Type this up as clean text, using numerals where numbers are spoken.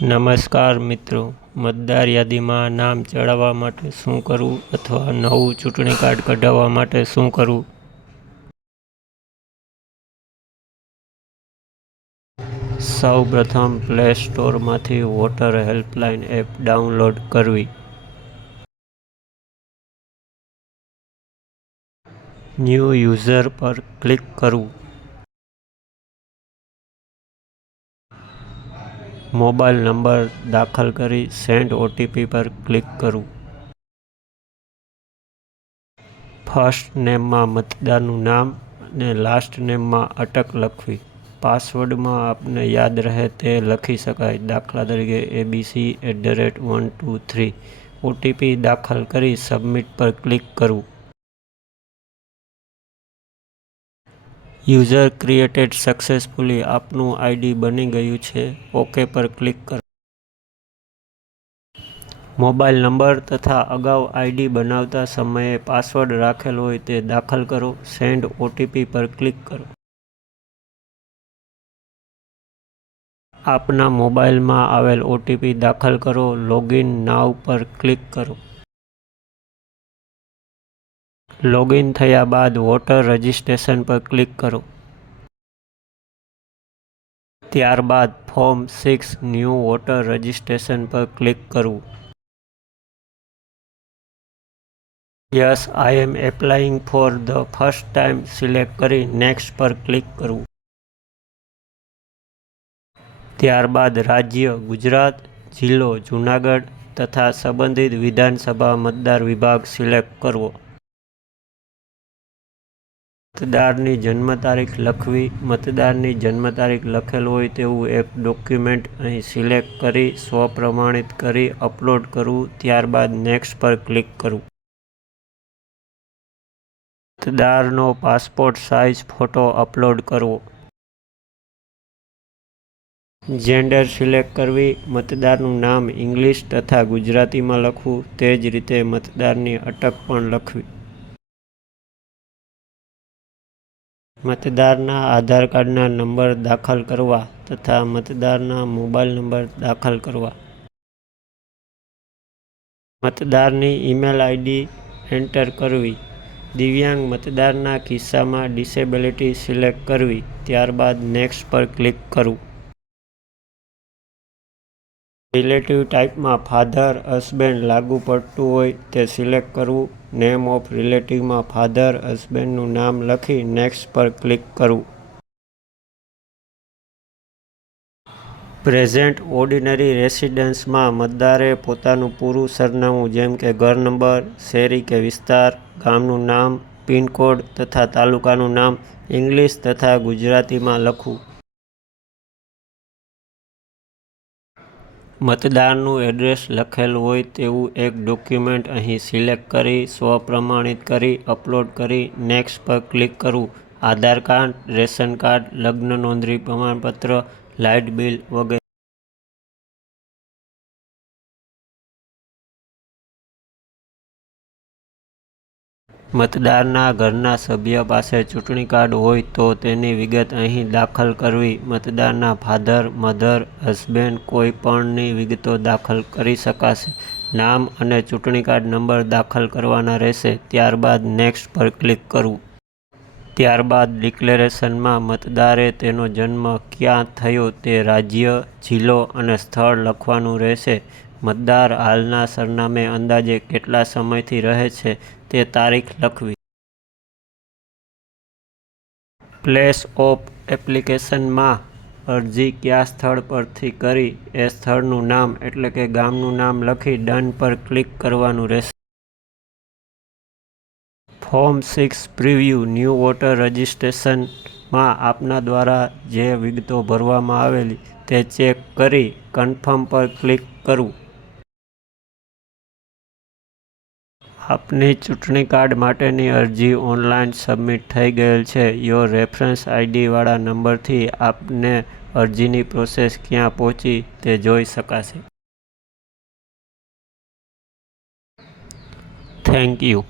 નમસ્કાર મિત્રો, મતદાર યાદીમાં નામ ચડાવવા માટે શું કરવું અથવા નવું ચૂંટણી કાર્ડ કઢાવવા માટે શું કરવું? સૌપ્રથમ પ્લે સ્ટોરમાંથી વોટર હેલ્પલાઇન એપ ડાઉનલોડ કરવી. ન્યૂ યુઝર પર ક્લિક કરવું. મોબાઈલ નંબર દાખલ કરી સેન્ડ ઓટીપી પર ક્લિક કરવું. ફર્સ્ટ નેમમાં મતદારનું નામ અને લાસ્ટ નેમમાં અટક લખવી. પાસવર્ડમાં આપને યાદ રહે તે લખી શકાય, દાખલા તરીકે abc@123. ઓટીપી દાખલ કરી સબમિટ પર ક્લિક કરવું. User created successfully. આપનું આઈડી બની ગયું છે. ઓકે પર ક્લિક કરો. મોબાઈલ નંબર તથા અગાઉ આઈડી બનાવતા સમયે પાસવર્ડ રાખેલ હોય તે દાખલ કરો. સેન્ડ ઓટીપી પર ક્લિક કરો. આપના મોબાઈલમાં આવેલ ઓટીપી દાખલ કરો. લોગિન નાઉ પર ક્લિક કરો. લોગિન થયા બાદ વોટર રજિસ્ટ્રેશન પર ક્લિક કરો. ત્યારબાદ ફોર્મ 6 ન્યૂ વોટર રજિસ્ટ્રેશન પર ક્લિક કરવું. Yes I am applying for the first time select કરી નેક્સ્ટ પર ક્લિક કરવું. ત્યારબાદ રાજ્ય ગુજરાત, જિલ્લો જૂનાગઢ તથા સંબંધિત વિધાનસભા મતદાર વિભાગ સિલેક્ટ કરવો. મતદારની જન્મ તારીખ લખવી. મતદારની જન્મ તારીખ લખેલ હોય તેવું એક ડોક્યુમેન્ટ અહીં સિલેક્ટ કરી સ્વપ્રમાણિત કરી અપલોડ કરવું. ત્યારબાદ નેક્સ્ટ પર ક્લિક કરવું. મતદારનો પાસપોર્ટ સાઇઝ ફોટો અપલોડ કરવો. જેન્ડર સિલેક્ટ કરવી. મતદારનું નામ ઇંગ્લિશ તથા ગુજરાતીમાં લખવું. તે જ રીતે મતદારની અટક પણ લખવી. મતદારના આધાર કાર્ડના નંબર દાખલ કરવા તથા મતદારના મોબાઈલ નંબર દાખલ કરવા. મતદારની ઈમેલ આઈડી એન્ટર કરવી. દિવ્યાંગ મતદારના કિસ્સામાં ડિસેબિલિટી સિલેક્ટ કરવી. ત્યારબાદ નેક્સ્ટ પર ક્લિક કરવું. રિલેટિવ ટાઈપમાં ફાધર હસબેન્ડ લાગુ પડતું હોય તે સિલેક્ટ કરવું. નેમ ઓફ રિલેટિવમાં ફાધર હસબેન્ડનું નામ લખી નેક્સ્ટ પર ક્લિક કરવું. પ્રેઝન્ટ ઓર્ડિનરી રેસિડન્સમાં મતદારે પોતાનું પૂરું સરનામું જેમ કે ઘર નંબર, શેરી કે વિસ્તાર, ગામનું નામ, પિનકોડ તથા તાલુકાનું નામ ઇંગ્લિશ તથા ગુજરાતીમાં લખવું. મતદારનું એડ્રેસ લખેલ હોય તેવું એક ડોક્યુમેન્ટ અહીં સિલેક્ટ કરી સ્વપ્રમાણિત કરી અપલોડ કરી નેક્સ્ટ પર ક્લિક કરવું. આધાર કાર્ડ, રેશન કાર્ડ, લગ્ન નોંધણી પ્રમાણપત્ર, લાઇટ બિલ વગેરે. મતદારના ઘરના સભ્ય પાસે ચૂંટણી કાર્ડ હોય તો તેની વિગત અહીં દાખલ કરવી. મતદારના ફાધર, મધર, હસબેન્ડ કોઈ પણની વિગતો દાખલ કરી શકાશે. નામ અને ચૂંટણી કાર્ડ નંબર દાખલ કરવાના રહેશે. ત્યારબાદ નેક્સ્ટ પર ક્લિક કરવું. ત્યારબાદ ડિક્લેરેશનમાં મતદારે તેનો જન્મ ક્યાં થયો તે રાજ્ય, જિલ્લો અને સ્થળ લખવાનું રહેશે. મતદાર હાલના સરનામે અંદાજે કેટલા સમયથી રહે છે તે તારીખ લખવી. પ્લેસ ઓફ એપ્લિકેશનમાં અરજી કયા સ્થળ પરથી કરી એ સ્થળનું નામ એટલે કે ગામનું નામ લખી ડન પર ક્લિક કરવાનું રહેશે. ફોર્મ 6 પ્રિવ્યૂ ન્યૂ વોટર રજિસ્ટ્રેશનમાં આપના દ્વારા જે વિગતો ભરવામાં આવેલી તે ચેક કરી કન્ફર્મ પર ક્લિક કરવું. આપની ચૂંટણી કાર્ડ માટેની અરજી ઓનલાઈન સબમિટ થઈ ગયેલ છે. યોર રેફરન્સ આઈડી વાળા નંબરથી આપને અરજીની પ્રોસેસ ક્યાં પહોંચી તે જોઈ શકાશે. Thank you.